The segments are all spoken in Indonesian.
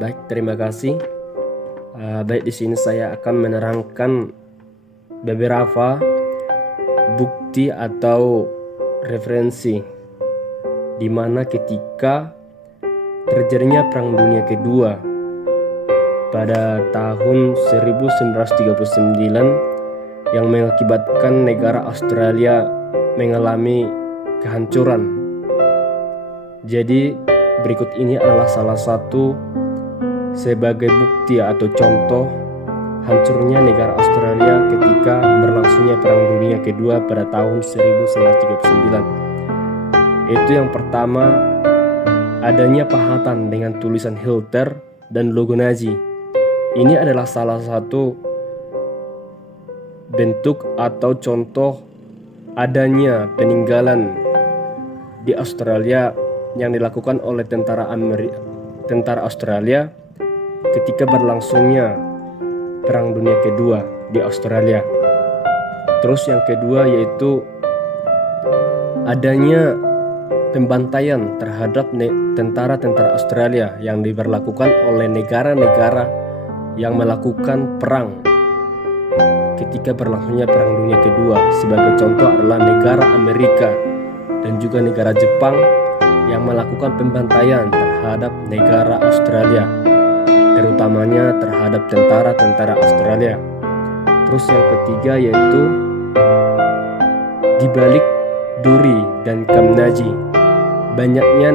Baik, terima kasih. Baik, di sini saya akan menerangkan beberapa bukti atau referensi di mana ketika terjadinya Perang Dunia Kedua pada tahun 1939 yang mengakibatkan negara Australia mengalami kehancuran. Jadi berikut ini adalah salah satu sebagai bukti atau contoh hancurnya negara Australia ketika berlangsungnya Perang Dunia Kedua pada tahun 1939. Itu yang pertama, adanya pahatan dengan tulisan Hitler dan logo Nazi. Ini adalah salah satu bentuk atau contoh adanya peninggalan di Australia yang dilakukan oleh tentara Australia ketika berlangsungnya Perang Dunia Kedua di Australia. Terus yang kedua yaitu adanya pembantaian terhadap tentara-tentara Australia yang diberlakukan oleh negara-negara yang melakukan perang ketika berlangsungnya Perang Dunia Kedua. Sebagai contoh adalah negara Amerika dan juga negara Jepang yang melakukan pembantaian terhadap negara Australia, terutamanya terhadap tentara-tentara Australia. Terus yang ketiga yaitu di balik Duri dan Camp Nazi, banyaknya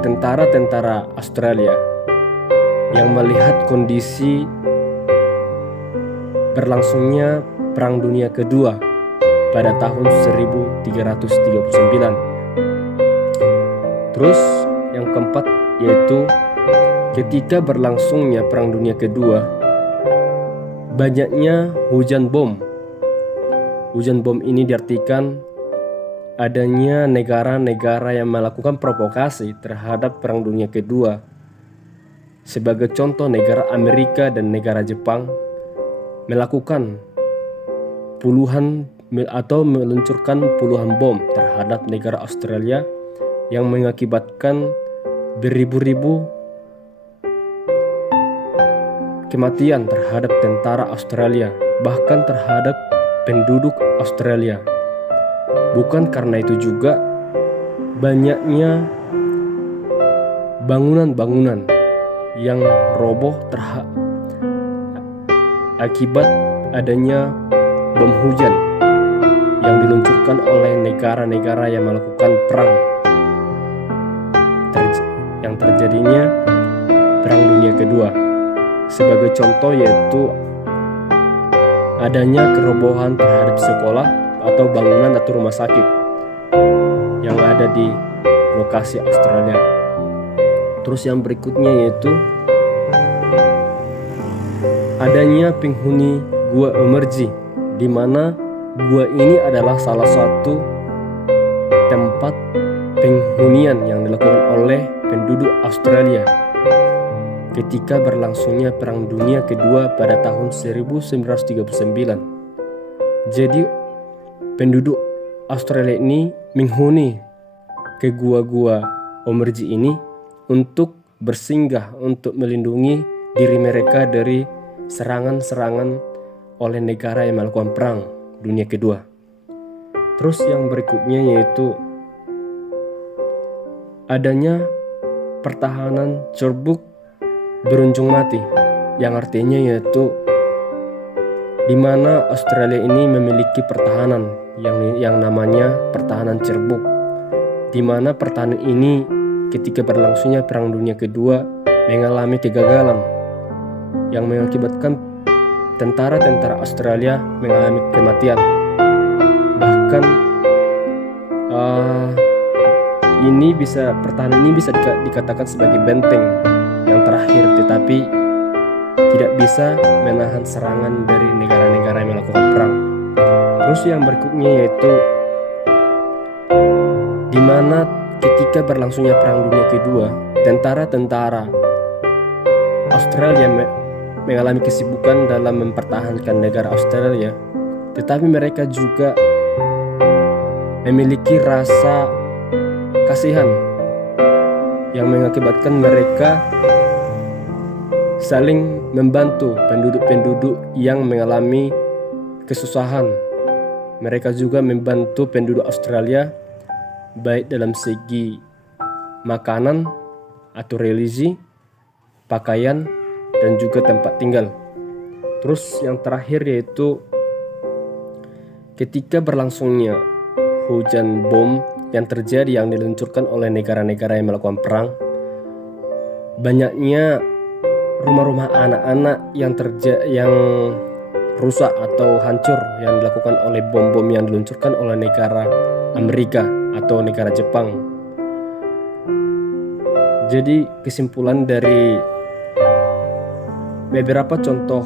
tentara-tentara Australia yang melihat kondisi berlangsungnya Perang Dunia Kedua pada tahun 1339. Terus yang keempat yaitu ketika berlangsungnya Perang Dunia Kedua, banyaknya hujan bom. Hujan bom ini diartikan adanya negara-negara yang melakukan provokasi terhadap Perang Dunia Kedua. Sebagai contoh, negara Amerika dan negara Jepang melakukan puluhan atau meluncurkan puluhan bom terhadap negara Australia yang mengakibatkan beribu-ribu kematian terhadap tentara Australia, bahkan terhadap penduduk Australia. Bukan karena itu juga banyaknya bangunan-bangunan yang roboh akibat adanya bom hujan yang diluncurkan oleh negara-negara yang melakukan perang yang terjadinya Perang Dunia Kedua. Sebagai contoh yaitu adanya kerobohan terhadap sekolah atau bangunan atau rumah sakit yang ada di lokasi Australia. Terus yang berikutnya yaitu adanya penghuni Gua Emerji, di mana gua ini adalah salah satu tempat penghunian yang dilakukan oleh penduduk Australia ketika berlangsungnya Perang Dunia Kedua pada tahun 1939. Jadi penduduk Australia ini menghuni ke gua-gua Emerji ini untuk bersinggah, untuk melindungi diri mereka dari serangan-serangan oleh negara yang melakukan Perang Dunia Kedua. Terus yang berikutnya yaitu adanya pertahanan cerbuk berujung mati, yang artinya yaitu di mana Australia ini memiliki pertahanan yang namanya pertahanan cerbuk, di mana pertahanan ini ketika berlangsungnya Perang Dunia Kedua mengalami kegagalan yang mengakibatkan tentara-tentara Australia mengalami kematian. Bahkan pertahanan ini bisa dikatakan sebagai benteng yang terakhir, tetapi tidak bisa menahan serangan dari negara-negara yang melakukan perang. Terus yang berikutnya yaitu di mana ketika berlangsungnya Perang Dunia Kedua, tentara-tentara Australia mengalami kesibukan dalam mempertahankan negara Australia, tetapi mereka juga memiliki rasa kasihan yang mengakibatkan mereka saling membantu penduduk-penduduk yang mengalami kesusahan. Mereka juga membantu penduduk Australia baik dalam segi makanan atau religi, pakaian, dan juga tempat tinggal. Terus yang terakhir yaitu ketika berlangsungnya hujan bom yang terjadi yang diluncurkan oleh negara-negara yang melakukan perang, banyaknya rumah-rumah anak-anak yang rusak atau hancur yang dilakukan oleh bom-bom yang diluncurkan oleh negara Amerika atau negara Jepang. Jadi kesimpulan dari beberapa contoh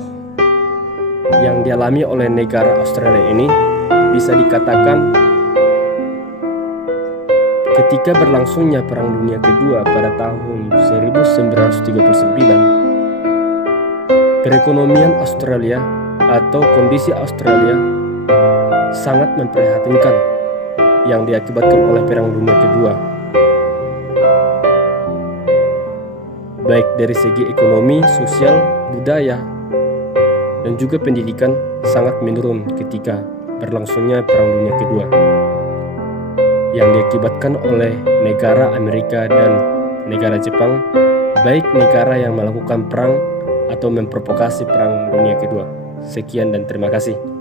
yang dialami oleh negara Australia ini bisa dikatakan ketika berlangsungnya Perang Dunia Kedua pada tahun 1939, perekonomian Australia atau kondisi Australia sangat memprihatinkan yang diakibatkan oleh Perang Dunia Kedua. Baik dari segi ekonomi, sosial, budaya, dan juga pendidikan sangat menurun ketika berlangsungnya Perang Dunia Kedua yang diakibatkan oleh negara Amerika dan negara Jepang, baik negara yang melakukan perang atau memprovokasi Perang Dunia Kedua. Sekian dan terima kasih.